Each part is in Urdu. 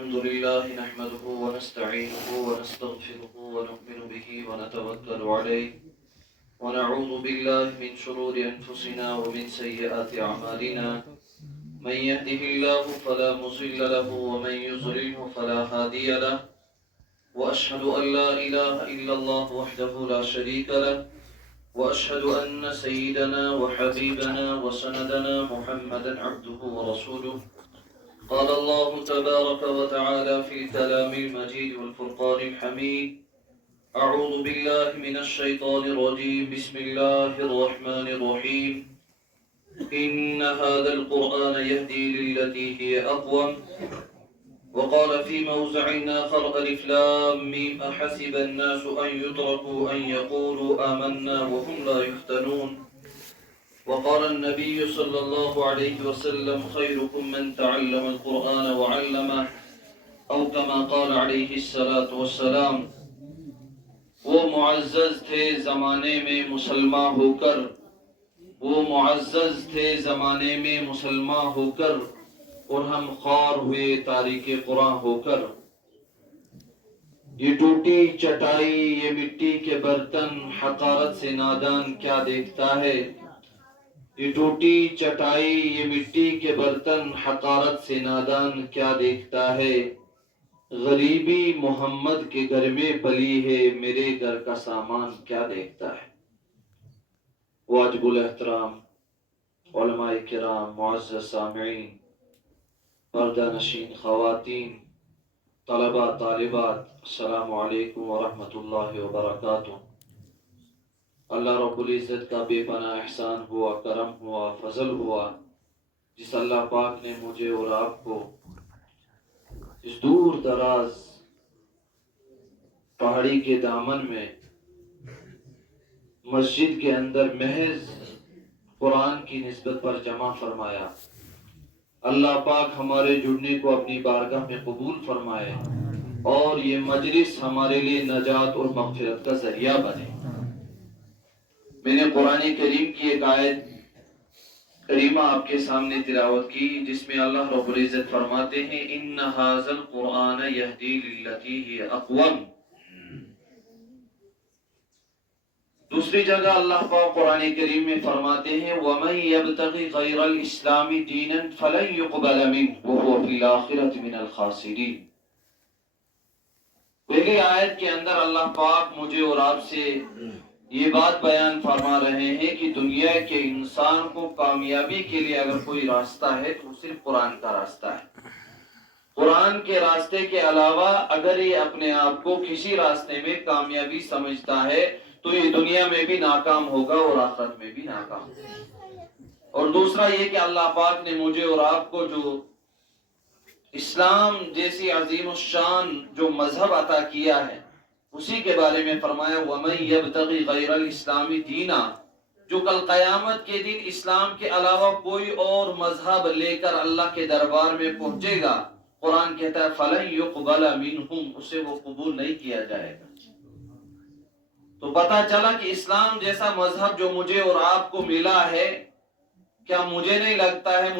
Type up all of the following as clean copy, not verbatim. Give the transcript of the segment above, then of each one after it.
الحمد لله نحمده ونستعينه ونستغفره ونؤمن به ونتوكل عليه ونعوذ بالله من شرور أنفسنا ومن سيئات أعمالنا من يهده الله فلا مضل له ومن يضلل فلا هادي له وأشهد أن لا إله إلا الله وحده لا شريك له وأشهد أن سيدنا وحبيبنا وسندنا محمدا عبده ورسوله قال الله تبارك وتعالى في الكلام المجيد والفرقان الحميد أعوذ بالله من الشيطان الرجيم بسم الله الرحمن الرحيم إن هذا القرآن يهدي للتي هي أقوم وقال في موضع آخر ألف لام ميم أحسب الناس أن يتركوا أن يقولوا آمنا وهم لا يفتنون وقال النبي صلى الله عليه وسلم خيركم من تعلم القرآن وعلمه أو كما قال عليه الصلاة والسلام وہ معزز تھے زمانے میں مسلمان ہو کر وہ معزز تھے زمانے میں مسلمان ہو کر اور ہم خوار ہوئے تاریخ قرآن ہو کر یہ ٹوٹی چٹائی یہ مٹی کے برتن حقارت سے نادان کیا دیکھتا ہے یہ ٹوٹی چٹائی یہ مٹی کے برتن حقارت سے نادان کیا دیکھتا ہے غریبی محمد کے گھر میں پلی ہے میرے گھر کا سامان کیا دیکھتا ہے واجب الاحترام علماء کرام معزز سامعین پردہ نشین خواتین طلبہ طالبات السلام علیکم ورحمۃ اللہ وبرکاتہ اللہ رب العزت کا بے پناہ احسان ہوا کرم ہوا فضل ہوا جس اللہ پاک نے مجھے اور آپ کو اس دور دراز پہاڑی کے دامن میں مسجد کے اندر محض قرآن کی نسبت پر جمع فرمایا اللہ پاک ہمارے جڑنے کو اپنی بارگاہ میں قبول فرمائے اور یہ مجلس ہمارے لیے نجات اور مغفرت کا ذریعہ بنے میں نے قرآن کریم کی ایک آیت کریمہ آپ کے سامنے تلاوت کی جس میں اللہ رب العزت فرماتے ہیں ان ھذا القرآن یہدی للتی ہی اقوم دوسری جگہ اللہ پاک قرآن کریم میں فرماتے ہیں وَمَن يَبْتَغِ غَيْرَ الْإِسْلَامِ دِينًا فَلَن يُقْبَلَ مِنْهُ وَهُوَ فِي الْآخِرَةِ مِنَ الْخَاسِرِينَ پہلی آیت کے اندر اللہ پاک مجھے اور آپ سے یہ بات بیان فرما رہے ہیں کہ دنیا کے انسان کو کامیابی کے لیے اگر کوئی راستہ ہے تو صرف قرآن کا راستہ ہے قرآن کے راستے کے علاوہ اگر یہ اپنے آپ کو کسی راستے میں کامیابی سمجھتا ہے تو یہ دنیا میں بھی ناکام ہوگا اور آخرت میں بھی ناکام ہوگا اور دوسرا یہ کہ اللہ پاک نے مجھے اور آپ کو جو اسلام جیسی عظیم الشان جو مذہب عطا کیا ہے اسی کے بارے میں فرمایا وَمَن يَبْتَغِ غَيْرَ الْإِسْلَامِ دِينًا جو کل قیامت کے دن اسلام کے علاوہ کوئی اور مذہب لے کر اللہ کے دربار میں پہنچے گا قرآن کہتا ہے فَلَن يُقْبَلَ مِنْهُمْ اسے وہ قبول نہیں کیا جائے گا تو پتہ چلا کہ اسلام جیسا مذہب جو مجھے اور آپ کو ملا ہے کیا مجھے نہیں لگتا ہے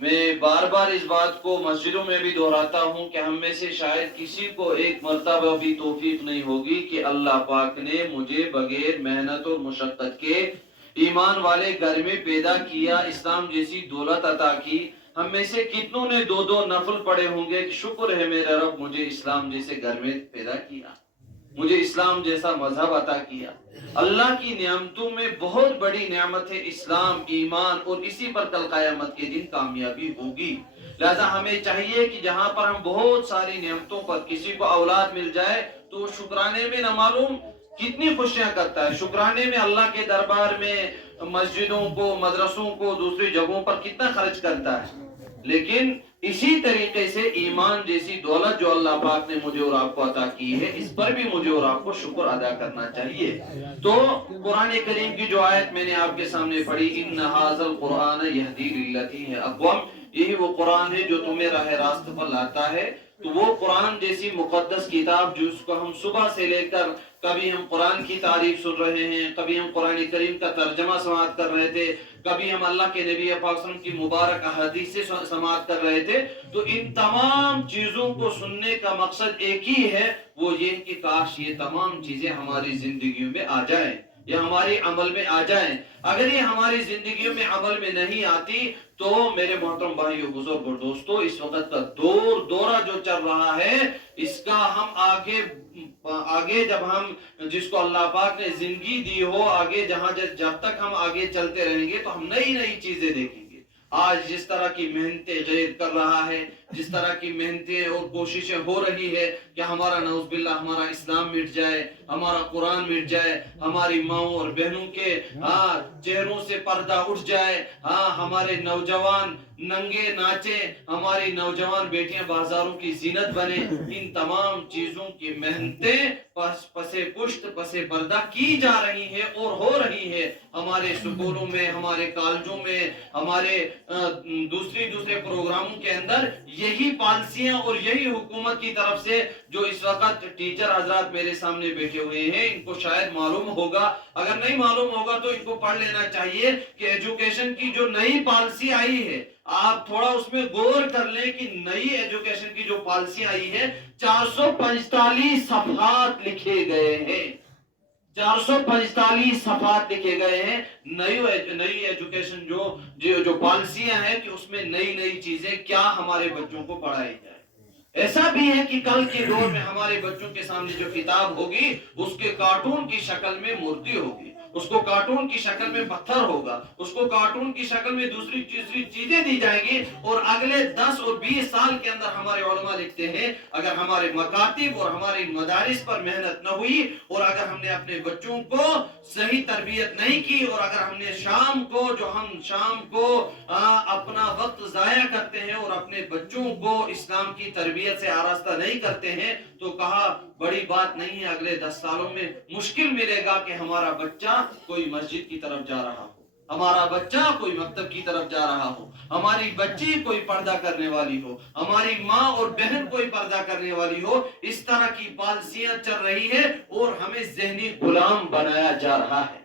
میں بار بار اس بات کو مسجدوں میں بھی دہراتا ہوں کہ ہم میں سے شاید کسی کو ایک مرتبہ بھی توفیق نہیں ہوگی کہ اللہ پاک نے مجھے بغیر محنت اور مشقت کے ایمان والے گھر میں پیدا کیا اسلام جیسی دولت عطا کی ہم میں سے کتنوں نے دو دو نفل پڑے ہوں گے کہ شکر ہے میرے رب مجھے اسلام جیسے گھر میں پیدا کیا مجھے اسلام جیسا مذہب عطا کیا اللہ کی نعمتوں میں بہت بڑی نعمت ہے اسلام ایمان اور اسی پر کل قیامت کے دن کامیابی ہوگی لہذا ہمیں چاہیے کہ جہاں پر ہم بہت ساری نعمتوں پر کسی کو اولاد مل جائے تو شکرانے میں نہ معلوم کتنی خوشیاں کرتا ہے شکرانے میں اللہ کے دربار میں مسجدوں کو مدرسوں کو دوسری جگہوں پر کتنا خرچ کرتا ہے لیکن اسی طریقے سے ایمان جیسی دولت جو اللہ پاک نے مجھے اور آپ کو عطا کی ہے اس پر بھی مجھے اور آپ کو شکر ادا کرنا چاہیے تو قرآن کریم کی جو آیت میں نے آپ کے سامنے پڑھی ان ھذا القرآن یہدی للتی ہی اقوم یہی وہ قرآن ہے جو تمہیں راہ راست پر لاتا ہے تو وہ قرآن جیسی مقدس کتاب جس کو ہم صبح سے لے کر کبھی ہم قرآن کی تعریف سن رہے ہیں، کبھی ہم قرآن کریم کا ترجمہ سماعت کر رہے تھے، کبھی ہم اللہ کے نبی پاک صلی اللہ علیہ وسلم کی مبارک احادیث سے سماعت کر رہے تھے، تو ان تمام چیزوں کو سننے کا مقصد ایک ہی ہے، وہ یہ کہ کاش یہ تمام چیزیں ہماری زندگیوں میں آ جائیں، یہ ہماری عمل میں آ جائیں۔ اگر یہ ہماری زندگیوں میں عمل میں نہیں آتی تو میرے محترم بھائیو، بزرگ اور دوستو، اس وقت کا دورہ جو چل رہا ہے، اس کا ہم آگے جب ہم جس کو اللہ پاک نے زندگی دی ہو، آگے جب تک ہم آگے چلتے رہیں گے تو ہم نئی نئی چیزیں دیکھیں گے۔ آج جس طرح کی محنتیں غیر کر رہا ہے، جس طرح کی محنتیں اور کوششیں ہو رہی ہے کہ ہمارا نعوذ باللہ ہمارا اسلام مٹ جائے، ہمارا قرآن مٹ جائے، ہماری ماؤں اور بہنوں کے چہروں سے پردہ اٹھ جائے، ہمارے نوجوان ننگے ناچے، ہماری نوجوان بیٹیاں بازاروں کی زینت بنے، ان تمام چیزوں کی محنتیں پسے پشت پسے پردہ کی جا رہی ہیں اور ہو رہی ہے۔ ہمارے سکولوں میں، ہمارے کالجوں میں، ہمارے دوسرے پروگراموں کے اندر یہی پالیسیاں اور یہی حکومت کی طرف سے، جو اس وقت ٹیچر حضرات میرے سامنے بیٹھے ہوئے ہیں، ان کو شاید معلوم ہوگا، اگر نہیں معلوم ہوگا تو ان کو پڑھ لینا چاہیے کہ ایجوکیشن کی جو نئی پالیسی آئی ہے، آپ تھوڑا اس میں غور کر لیں کہ نئی ایجوکیشن کی جو پالیسی آئی ہے، 445 صفحات لکھے گئے ہیں، 445 صفحات لکھے گئے ہیں۔ نئی ایجوکیشن جو پالیسیاں ہیں کہ اس میں نئی نئی چیزیں کیا ہمارے بچوں کو پڑھائی جائے۔ ایسا بھی ہے کہ کل کے دور میں ہمارے بچوں کے سامنے جو کتاب ہوگی، اس کے کارٹون کی شکل میں مورتی ہوگی، اس کو کارٹون کی شکل میں پتھر ہوگا، اس کو کارٹون کی شکل میں دوسری چیزیں دی جائیں گی، اور اگلے 10 اور 20 سال کے اندر ہمارے علماء لکھتے ہیں، اگر ہمارے مکاتب اور ہماری مدارس پر محنت نہ ہوئی، اور اگر ہم نے اپنے بچوں کو صحیح تربیت نہیں کی، اور اگر ہم نے شام کو اپنا وقت ضائع کرتے ہیں اور اپنے بچوں کو اسلام کی تربیت سے آراستہ نہیں کرتے ہیں، تو کہا بڑی بات نہیں ہے، اگلے 10 سالوں میں مشکل ملے گا کہ ہمارا بچہ کوئی مسجد کی طرف جا رہا ہو، ہمارا بچہ کوئی مکتب کی طرف جا رہا ہو، ہماری بچی کوئی پردہ کرنے والی ہو، ہماری ماں اور بہن کوئی پردہ کرنے والی ہو۔ اس طرح کی پالیسیاں چل رہی ہے اور ہمیں ذہنی غلام بنایا جا رہا ہے۔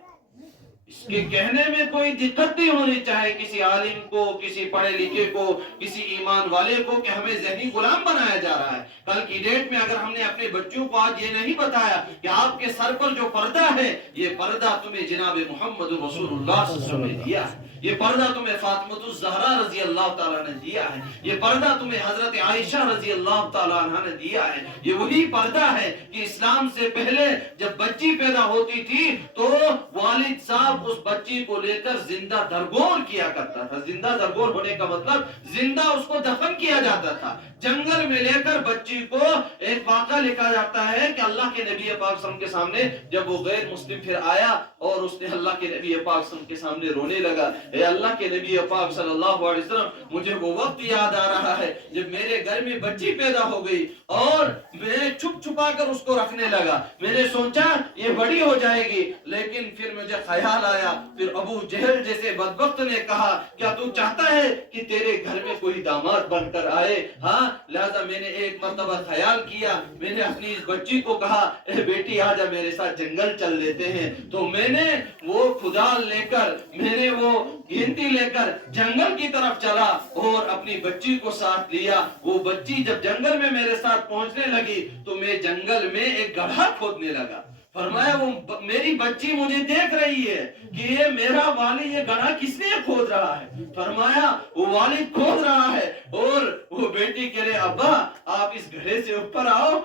اس کے کہنے میں کوئی دقت نہیں ہونی چاہے کسی عالم کو، کسی پڑھے لکھے کو، کسی ایمان والے کو، کہ ہمیں ذہنی غلام بنایا جا رہا ہے۔ کل کی ڈیٹ میں اگر ہم نے اپنے بچوں کو آج یہ نہیں بتایا کہ آپ کے سر پر جو پردہ ہے، یہ پردہ تمہیں جناب محمد رسول اللہ صلی اللہ علیہ وسلم نے دیا ہے، یہ پردہ تمہیں فاطمہ الزہرا رضی اللہ تعالیٰ نے دیا ہے، یہ پردہ تمہیں حضرت عائشہ رضی اللہ تعالیٰ عنہ نے دیا ہے، یہ وہی پردہ ہے کہ اسلام سے پہلے جب بچی پیدا ہوتی تھی تو والد صاحب اس بچی کو لے کر زندہ درگور کیا کرتا تھا۔ زندہ درگور ہونے کا مطلب زندہ اس کو دفن کیا جاتا تھا، جنگل میں لے کر بچی کو۔ ایک واقعہ لکھا جاتا ہے کہ اللہ کے نبی پاک صلی اللہ علیہ وسلم کے سامنے جب وہ غیر مسلم پھر آیا اور اس نے اللہ کے نبی پاک صلی اللہ علیہ وسلم کے سامنے رونے لگا، اے اللہ کے نبی پاک صلی اللہ علیہ وسلم، مجھے وہ وقت یاد آ رہا ہے جب میرے گھر میں بچی پیدا ہو گئی اور میں چھپ چھپا کر اس کو رکھنے لگا، میں نے سوچا یہ بڑی ہو جائے گی، لیکن پھر مجھے خیال آیا، پھر ابو جہل جیسے بدبخت نے کہا کیا تو چاہتا ہے کہ تیرے گھر میں کوئی داماد بن کر آئے؟ ہاں، لہذا میں نے ایک مرتبہ خیال کیا، میں نے اپنی اس بچی کو کہا اے بیٹی آجا میرے ساتھ جنگل چل لیتے ہیں، تو میں نے وہ کھدال لے کر، میں نے وہ گھنٹی لے کر جنگل کی طرف چلا اور اپنی بچی کو ساتھ لیا۔ وہ بچی جب جنگل میں میرے ساتھ پہنچنے لگی تو میں جنگل میں ایک گڑھا کھودنے لگا۔ فرمایا وہ میری بچی مجھے دیکھ رہی ہے کہ یہ میرا والد یہ گڑھا کس لیے کھود رہا ہے؟ فرمایا وہ والد کھود رہا ہے، اور وہ بیٹی کہہ رہے ابا آپ اس گڑھے سے اوپر آؤ،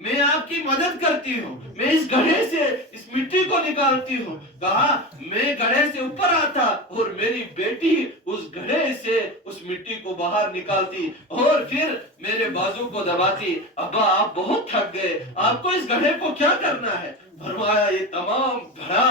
میں آپ کی مدد کرتی ہوں، میں اس گڑھے سے اس مٹی کو نکالتی ہوں۔ کہا میں گڑھے سے اوپر آتا اور میری بیٹی اس گڑھے سے اس مٹی کو باہر نکالتی اور پھر میرے بازو کو دباتی۔ ابا آپ بہت تھک گئے، آپ کو اس گڑھے کو کیا کرنا ہے؟ فرمایا یہ تمام گڑھا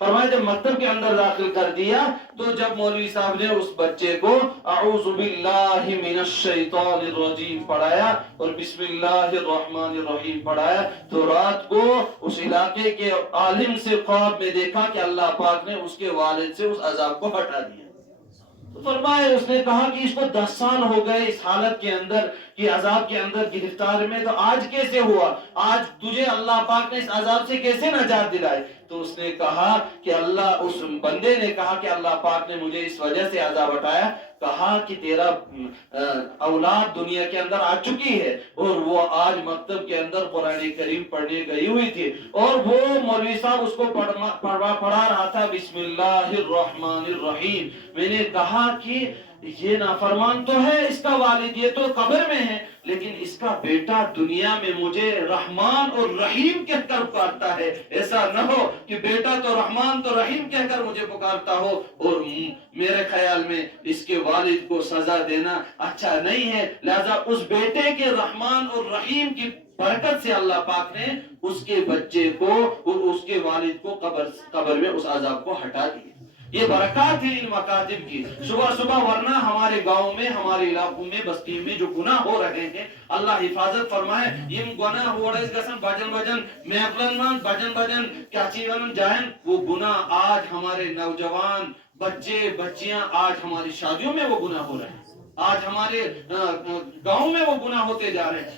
فرمایا جب مکتب کے اندر داخل کر دیا تو جب مولوی صاحب نے اس بچے کو اعوذ باللہ من الشیطان الرجیم پڑھایا اور بسم اللہ الرحمن الرحیم پڑھایا تو رات کو اس علاقے کے عالم سے خواب میں دیکھا کہ اللہ پاک نے اس کے والد سے اس عذاب کو ہٹا دیا. تو فرمایا اس نے کہا کہ اس کو 10 سال ہو گئے اس حالت کے اندر کہ عذاب کے اندر گرفتار میں, تو آج کیسے ہوا, آج تجھے اللہ پاک نے اس عذاب سے کیسے نجات دلائی؟ تو اس نے کہا کہ اللہ, اس بندے نے کہا کہ اللہ پاک نے مجھے اس وجہ سے عذاب ہٹایا, کہا کہ تیرا اولاد دنیا کے اندر آ چکی ہے اور وہ آج مکتب کے اندر قرآن کریم پڑھنے گئی ہوئی تھی اور وہ مولوی صاحب اس کو پڑھا رہا تھا بسم اللہ الرحمن الرحیم. میں نے کہا کہ یہ نافرمان تو ہے اس کا والد, یہ تو قبر میں ہے, لیکن اس کا بیٹا دنیا میں مجھے رحمان اور رحیم کہہ کر پکارتا ہے. ایسا نہ ہو کہ بیٹا تو رحمان تو رحیم کہہ کر مجھے پکارتا ہو اور میرے خیال میں اس کے والد کو سزا دینا اچھا نہیں ہے. لہذا اس بیٹے کے رحمان اور رحیم کی برکت سے اللہ پاک نے اس کے بچے کو اور اس کے والد کو قبر میں اس عذاب کو ہٹا دیا. یہ برکات ہے ان مکاتب کی. صبح صبح ورنہ ہمارے گاؤں میں, ہمارے علاقوں میں, بستی میں جو گناہ ہو رہے ہیں اللہ حفاظت فرمائے. یہ گناہ ہو رہے گسن بجن محفلن بجن کیا چیزن جائیں, وہ گناہ آج ہمارے نوجوان بچے بچیاں آج ہماری شادیوں میں وہ گناہ ہو رہے ہیں, آج ہمارے گاؤں میں وہ گناہ ہوتے جا رہے ہیں.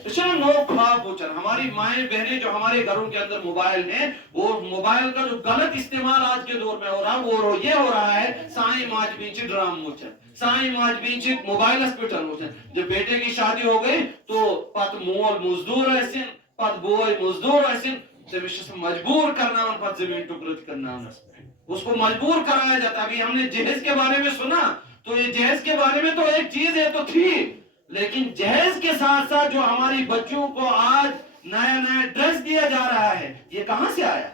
ہماری مائیں بہنیں جو ہمارے گھروں کے اندر موبائل ہیں, وہ موبائل کا جو غلط استعمال آج کے دور میں ہو رہا ہے وہ یہ ہو رہا ہے سائیں ماج بیچ ڈرام موچن, سائیں ماج بیچ موبائل ہسپیٹل موچن. جب بیٹے کی شادی ہو گئی تو پت مول مزدور ایسن پت بوئی مزدور ایسن تمہیں مجبور کرنا ان پت زمین ٹکرت کرنا اس کو مجبور کرایا جاتا. ابھی ہم نے جہیز کے بارے میں سنا تو یہ جہیز کے بارے میں تو ایک چیز ہے تو تھی, لیکن جہیز کے ساتھ ساتھ جو ہماری بچوں کو آج نیا نیا ڈریس دیا جا رہا ہے یہ کہاں سے آیا؟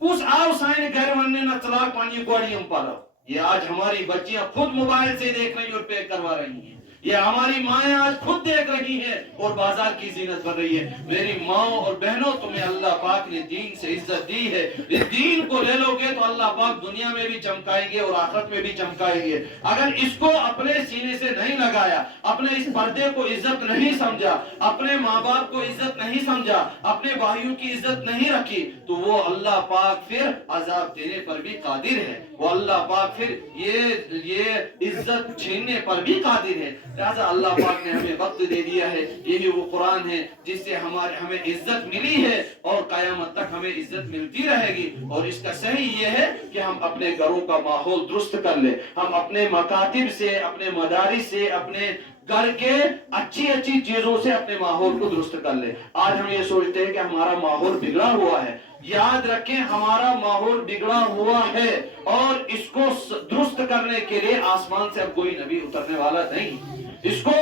اس آؤ سائن گھر وننے نہ طلاق پانی گوڑی پالو. یہ آج ہماری بچیاں خود موبائل سے دیکھ رہی اور پیک کروا رہی ہیں. یہ ہماری مائیں آج خود دیکھ رہی ہیں اور بازار کی زینت بن رہی ہے. میری ماں اور بہنوں, تمہیں اللہ پاک نے دین سے عزت دی ہے, اس دین کو لے لو گے تو اللہ پاک دنیا میں بھی چمکائیں گے اور آخرت میں بھی چمکائیں گے. اگر اس کو اپنے سینے سے نہیں لگایا, اپنے اس پردے کو عزت نہیں سمجھا, اپنے ماں باپ کو عزت نہیں سمجھا, اپنے بھائیوں کی عزت نہیں رکھی, تو وہ اللہ پاک پھر عذاب دینے پر بھی قادر ہے. وہ اللہ پاک پھر یہ عزت چھیننے پر بھی قادر ہے. لہذا اللہ پاک نے ہمیں وقت دے دیا ہے, یہی وہ قرآن ہے جس سے ہمیں عزت ملی ہے اور قیامت تک ہمیں عزت ملتی رہے گی. اور اس کا صحیح یہ ہے کہ ہم اپنے گھروں کا ماحول درست کر لیں, ہم اپنے مکاتب سے, اپنے مدارس سے, اپنے گھر کے اچھی اچھی چیزوں سے اپنے ماحول کو درست کر لیں. آج ہم یہ سوچتے ہیں کہ ہمارا ماحول بگڑا ہوا ہے. یاد رکھیں ہمارا ماحول بگڑا ہوا ہے اور اس کو درست کرنے کے لیے آسمان سے اب کوئی نبی اترنے والا نہیں. اس کو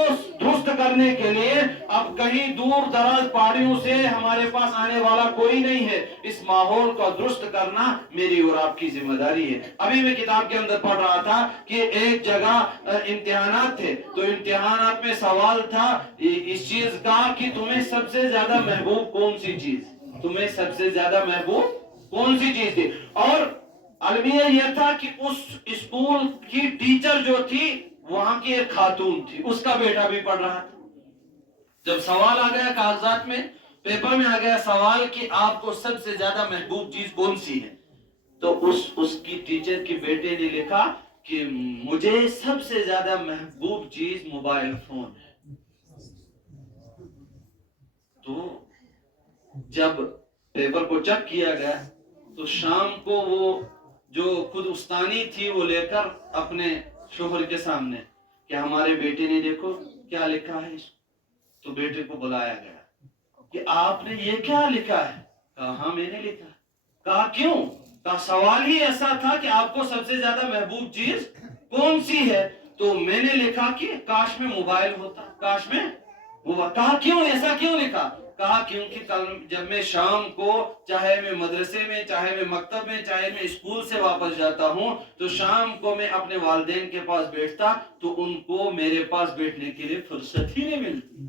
درست کرنے کے لیے اب کہیں دور دراز پہاڑیوں سے ہمارے پاس آنے والا کوئی نہیں ہے. اس ماحول کو درست کرنا میری اور آپ کی ذمہ داری ہے. ابھی میں کتاب کے اندر پڑھ رہا تھا کہ ایک جگہ امتحانات تھے, تو امتحانات میں سوال تھا اس چیز کا کہ تمہیں سب سے زیادہ محبوب کون سی چیز, تمہیں سب سے زیادہ محبوب کون سی چیز تھی. اور المیہ یہ تھا کہ اس اسکول کی ٹیچر جو تھی وہاں کی ایک خاتون تھی, اس کا بیٹا بھی پڑھ رہا تھا. جب سوال آ گیا کاغذات میں, پیپر میں آ گیا سوال کہ آپ کو سب سے زیادہ محبوب چیز کون سی ہے, تو اس کی ٹیچر کے بیٹے نے لکھا کہ مجھے سب سے زیادہ محبوب چیز موبائل فون ہے. تو جب پیپر کو چیک کیا گیا تو شام کو وہ جو خود استانی تھی وہ لے کر اپنے شوہر کے سامنے کہ ہمارے بیٹے نے دیکھو کیا لکھا ہے. تو بیٹے کو بلایا گیا کہ آپ نے یہ کیا لکھا ہے؟ کہا ہاں میں نے لکھا. کہا کیوں؟ کہا سوال ہی ایسا تھا کہ آپ کو سب سے زیادہ محبوب چیز کون سی ہے, تو میں نے لکھا کہ کاش میں موبائل ہوتا, کاش میں وہ. کہا کیوں, ایسا کیوں لکھا؟ کہا کیونکہ کل جب میں شام کو چاہے میں مدرسے میں, چاہے میں مکتب میں, چاہے میں اسکول سے واپس جاتا ہوں, تو شام کو میں اپنے والدین کے پاس بیٹھتا تو ان کو میرے پاس بیٹھنے کے لیے فرصت ہی نہیں ملتی.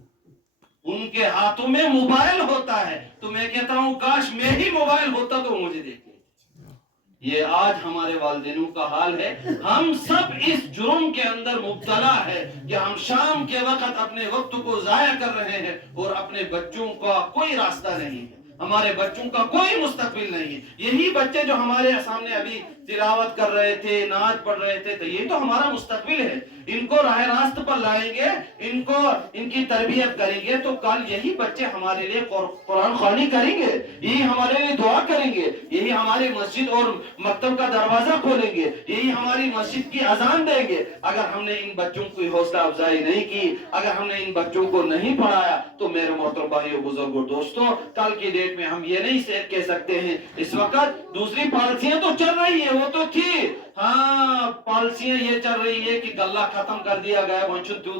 ان کے ہاتھوں میں موبائل ہوتا ہے, تو میں کہتا ہوں کاش میں ہی موبائل ہوتا تو مجھے دیکھ لیتے. یہ آج ہمارے والدینوں کا حال ہے. ہم سب اس جرم کے اندر مبتلا ہے کہ ہم شام کے وقت اپنے وقت کو ضائع کر رہے ہیں اور اپنے بچوں کا کوئی راستہ نہیں ہے, ہمارے بچوں کا کوئی مستقبل نہیں ہے. یہی بچے جو ہمارے سامنے ابھی تلاوت کر رہے تھے, نعت پڑھ رہے تھے, تو یہ تو ہمارا مستقبل ہے. ان کو راہ راست پر لائیں گے, ان کی تربیت کریں گے, تو کل یہی بچے ہمارے لیے قرآن خوانی کریں گے, یہی ہمارے لیے دعا کریں گے, یہی ہماری مسجد اور مکتب کا دروازہ کھولیں گے, یہی ہماری مسجد کی اذان دیں گے. اگر ہم نے ان بچوں کی حوصلہ افزائی نہیں کی, اگر ہم نے ان بچوں کو نہیں پڑھایا, تو میرے محترم بھائیو, بزرگوں, دوستوں, کل کی ڈیٹ میں ہم یہ نہیں کہہ سکتے ہیں. اس وقت دوسری پالیسیاں تو چل رہی ہے, وہ تو تھی, ہاں پالیسیاں یہ چل رہی ہے کہ غلہ ختم کر دیا گیا,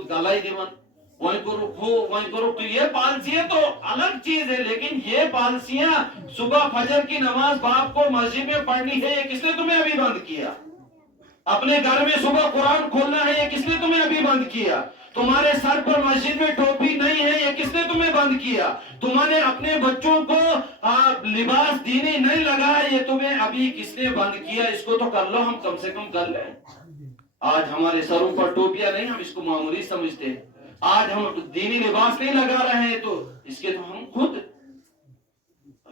غلہ ہی دیون تو یہ پالیسیاں تو الگ چیز ہے. لیکن یہ پالیسیاں صبح فجر کی نماز باپ کو مسجد میں پڑھنی ہے, یہ کس نے تمہیں ابھی بند کیا؟ اپنے گھر میں صبح قرآن کھولنا ہے, یہ کس نے تمہیں ابھی بند کیا؟ تمہارے سر پر مسجد میں ٹوپی نہیں ہے, یہ کس نے تمہیں بند کیا؟ تمہارے اپنے بچوں کو لباس دینی نہیں لگا, یہ تمہیں ابھی کس نے بند کیا؟ اس کو تو کر لو, ہم کم سے کم کر لیں. آج ہمارے سروں پر ٹوپیاں نہیں, ہم اس کو معمولی سمجھتے ہیں. آج ہم دینی لباس نہیں لگا رہے ہیں, تو اس کے تو ہم خود,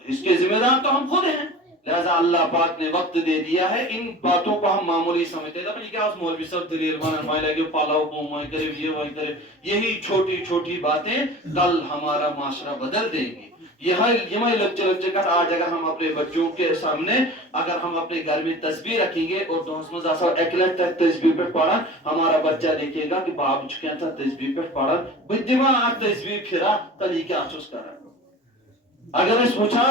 اس کے ذمہ دار تو ہم خود ہیں. لہذا اللہ پاک نے وقت دے دیا ہے, ان باتوں کو ہم معمولی سمجھتے ہیں. اپنی کیا اس مولوی صاحب دلیل مانا لگے پالاؤ کو مائیں کرے, یہ وائیں کرے, یہی چھوٹی چھوٹی باتیں کل ہمارا معاشرہ بدل دیں گی. یہ لچے کر آج اگر ہم اپنے بچوں کے سامنے, اگر ہم اپنے گھر میں تسبیح رکھیں گے اور دوست مزا سا اکلٹ تک تسبیح پہ پڑھا, ہمارا بچہ دیکھے گا کہ باپ چکے تھا تسبیح پہ پڑھا, بدما تسبیح پھرا تلی کیا چوس کرا. اگر اس پوچھا,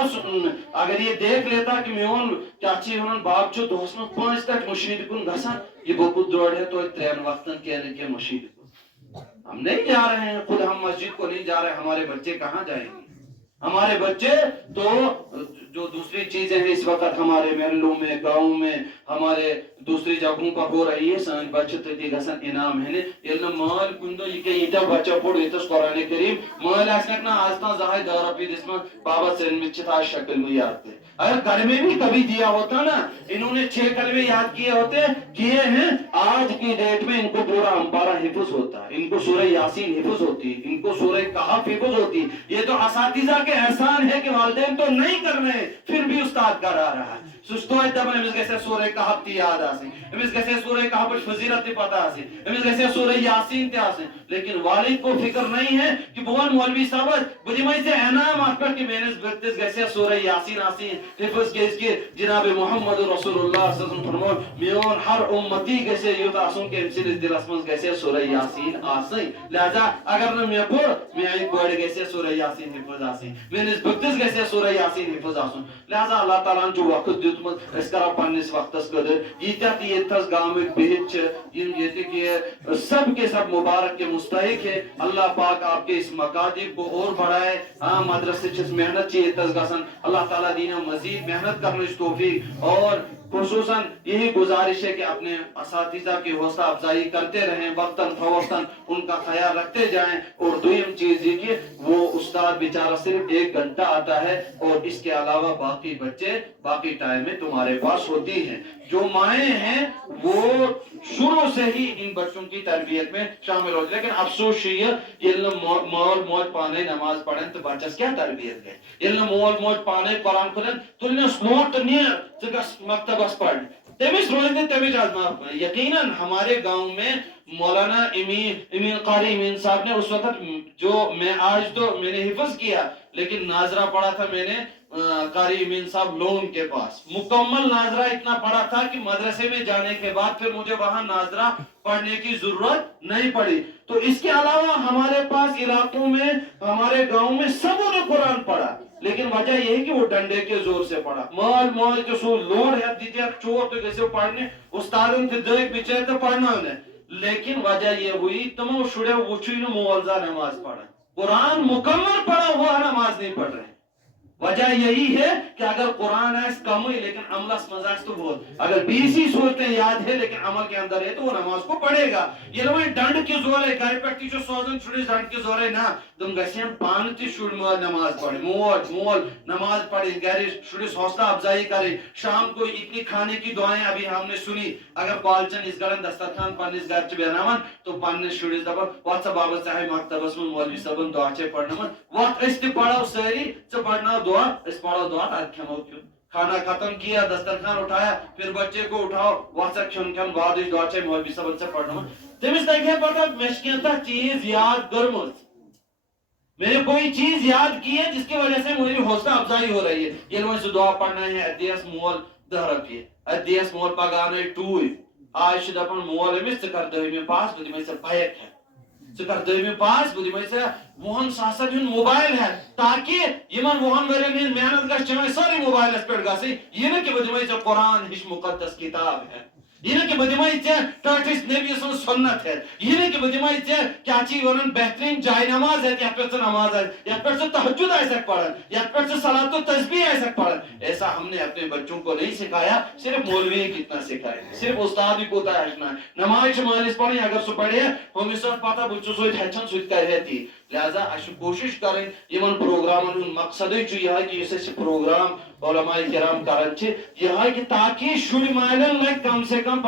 اگر یہ دیکھ لیتا کہ میون چاچی ہن باپ چھ دوس میں 5 تک مشید کن گسان, یہ بہت دوڑ ہے تو 3 وقتن کے مشید کن. ہم نہیں جا رہے ہیں, خود ہم مسجد کو نہیں جا رہے, ہمارے بچے کہاں جائیں گے؟ ہمارے بچے تو جو دوسری چیزیں ہیں اس وقت ہمارے محلوں میں, گاؤں میں, ہمارے دوسری جگہوں پر ہو رہی ہے, سان بچے تی گسن انعام ہے. یل مال کندو یہ کہ یہ بچہ پڑھ یہ قرآن کریم مال آسنک نا آج تک زہائی 10 روپیے دسما بابا سے چتا شکل میں یاد تھے. اگر گھر میں بھی کبھی دیا ہوتا نا, انہوں نے 6 کلمے یاد کیے ہیں, آج کی ڈیٹ میں ان کو پورا امپارہ حفظ ہوتا, ان کو سورہ یاسین حفظ ہوتی, ان کو سورہ کہف حفظ ہوتی. یہ تو اساتذہ کے احسان ہے کہ والدین تو نہیں کر رہے, پھر بھی استاد کرا رہا ہے. سستو دبن امس گژھِ سورہ کہف تی یاد آسن, امس گژھِ سورہ کہفچ فضیلت تی پتہ آسن, امس گژھِ سورہ یاسین تی آسن. لیکن والد کو فکر نہیں ہے کہ بہن مولوی صاحب بہ دمے ژے انعام ات پہ کہ میانس بچس گژھِ سورہ یاسین آسن حفظ, کیاز کہ جناب محمد رسول اللہ صلی اللہ علیہ وسلم فرمو میون ہر امتی گژھِ یوت آسن کہ امس دلس مز گژھِ سورہ یاسین آسن. لہذا اگر نہ مے پور میانی کور گژھِ سورہ یاسین حفظ آسن, میانس بچس گژھِ سورہ یاسین حفظ آسن. لہذا اللہ تعالیٰ نے جو وقت دیتمت اس کرا پنس وقتس قدر. یتھ یتھس گامک بہت یہ سب کے سب مبارک کے مستحق ہے. اللہ پاک آپ کے اس مکاتب کو اور بڑھائے. ہاں مدرسے چھ محنت یتھس گسن, اللہ تعالیٰ دینا مزید محنت کرنے توفیق. اور خصوصاً یہی گزارش ہے کہ اپنے اساتذہ کی حوصلہ افزائی کرتے رہیں, وقتاً فوقتاً ان کا خیال رکھتے جائیں. اور دوسری چیز یہ کہ وہ استاد بیچارہ صرف 1 گھنٹہ آتا ہے اور اس کے علاوہ باقی بچے باقی ٹائم میں تمہارے پاس ہوتی ہیں. جو مائیں ہیں وہ شروع سے ہی ان بچوں کی تربیت میں شامل ہوتی. لیکن افسوس یہ مول موج پانے نماز پڑھیں تو بچس کیا تربیت گئے. یہ مول موج پانے قرآن کھولیں تلنس نوٹ نیر ژٕ مکتبس پڑھ, تمس روز نے تمچ آزما. یقیناً ہمارے گاؤں میں مولانا امین قاری امین صاحب نے اس وقت, جو میں آج تو میں نے حفظ کیا لیکن ناظرہ پڑھا تھا میں نے قاری امین صاحب لون کے پاس, مکمل ناظرہ اتنا پڑھا تھا کہ مدرسے میں جانے کے بعد پھر مجھے وہاں ناظرہ پڑھنے کی ضرورت نہیں پڑی. تو اس کے علاوہ ہمارے پاس علاقوں میں, ہمارے گاؤں میں سبوں نے قرآن پڑھا, لیکن وجہ یہ ہے کہ وہ ڈنڈے کے زور سے پڑھا. مال مال کے سو لوڑ ہے دیتے چور تو کیسے پڑھنے, استادن تھے دیکھ بچے تو پڑھنا انہیں. لیکن وجہ یہ ہوئی تمو شڑے وچھوئی نے مولزہ نماز پڑھا, قرآن مکمل پڑھا ہوا نماز نہیں پڑھ رہے. وجہ یہی ہے کہ اگر قرآن آس کم لیکن عملس مز تو بہت، اگر 20 صورتیں یاد ہے لیکن عمل کے اندر ہے تو وہ نماز کو پڑھے گا. یہ وہ ڈنڈ کی زور ہے گھر پہ تھی سوزن شرس ڈنڈ کی زور ہے نا تم گھن پان تہ شر مول نماز پڑھ، موج مول نماز پڑھے گھر شرس حوصلہ افزائی کرے. شام کو اتنی کھانے کی دعائیں ابھی ہم نے سنی. اگر کالچن اس گڑن دسترخوان پنس گھر بنانا تو پنس شرس دپان وت سا بابا صاحب مکتبس من مولوی صاحب دعا چھ پڑھنا وت اس تہ پڑھو ساری ژٕ پڑھناو دعا اس پڑھو دعا تب کھمو کیوں. کھانا ختم کیا دسترخوان اٹھایا پھر بچے کو اٹھاؤ وت سا کھن کھن بعد دعا چھ مولوی صاحب سے پڑھنا تمس لگے پتہ مشکل چیز یاد کرمت میں نے کوئی چیز یاد کی ہے جس کی وجہ سے مجھے حوصلہ افزائی ہو رہی ہے. یہ مجھے دعا پڑھنا ہے ادیس مول 10 رۄپیہِ ادیس مول پگانے ٹوٗرۍ آج دپان مول أمِس ژٕ کر 10ویں پاس بہٕ دِمے ژےٚ بایک ہٮ۪تھ ژٕ کر 10ویں پاس بہٕ دِمے ژےٚ 20,000 ہُنٛد موبایل ہٮ۪تھ تاکہِ یِمن 20 ؤرین ہٕنٛز محنت گژھِ چٲنۍ سٲرٕے موبایلس پٮ۪ٹھ گژھٕنۍ. یہِ نہٕ کہِ بہٕ دِمے ژےٚ قرآن ہِش مُقدس کِتاب ہٮ۪تھ، یہ نہ کہ بہ دمے ژےٚ ٹاٹھس نبی سن سنت ہٮ۪تھ، یہ نہ کہ بہ دمے ژےٚ کیا چی ونان بہترین جائے نماز ہٮ۪تھ یتھ پٮ۪ٹھ ژٕ نماز آسہِ یتھ پٮ۪ٹھ ژٕ تہجد آسکھ پڑھان یتھ پٮ۪ٹھ ژٕ صلاۃ التسبیح آسکھ پڑھان. ایسا ہم نے اپنے بچوں کو نہیں سکھایا. صرف مولوی کتنا سکھائے صرف استاد ہی کوتا ہچنا نماز مالس پڑھیں اگر سہ پڑھے ہمس پتہ بہ چھُس سۭتۍ ہیٚچھان سہ تہِ کرِ تی. لہذا اس کوشش کریں یمن پروگرامن ہُنٛد مقصدے چھُ یہے کہ یُس أسۍ پروگرام علماء کرام کران چھِ یہے کہ تاکہ شُرۍ مالٮ۪ن لگہِ کم سے کم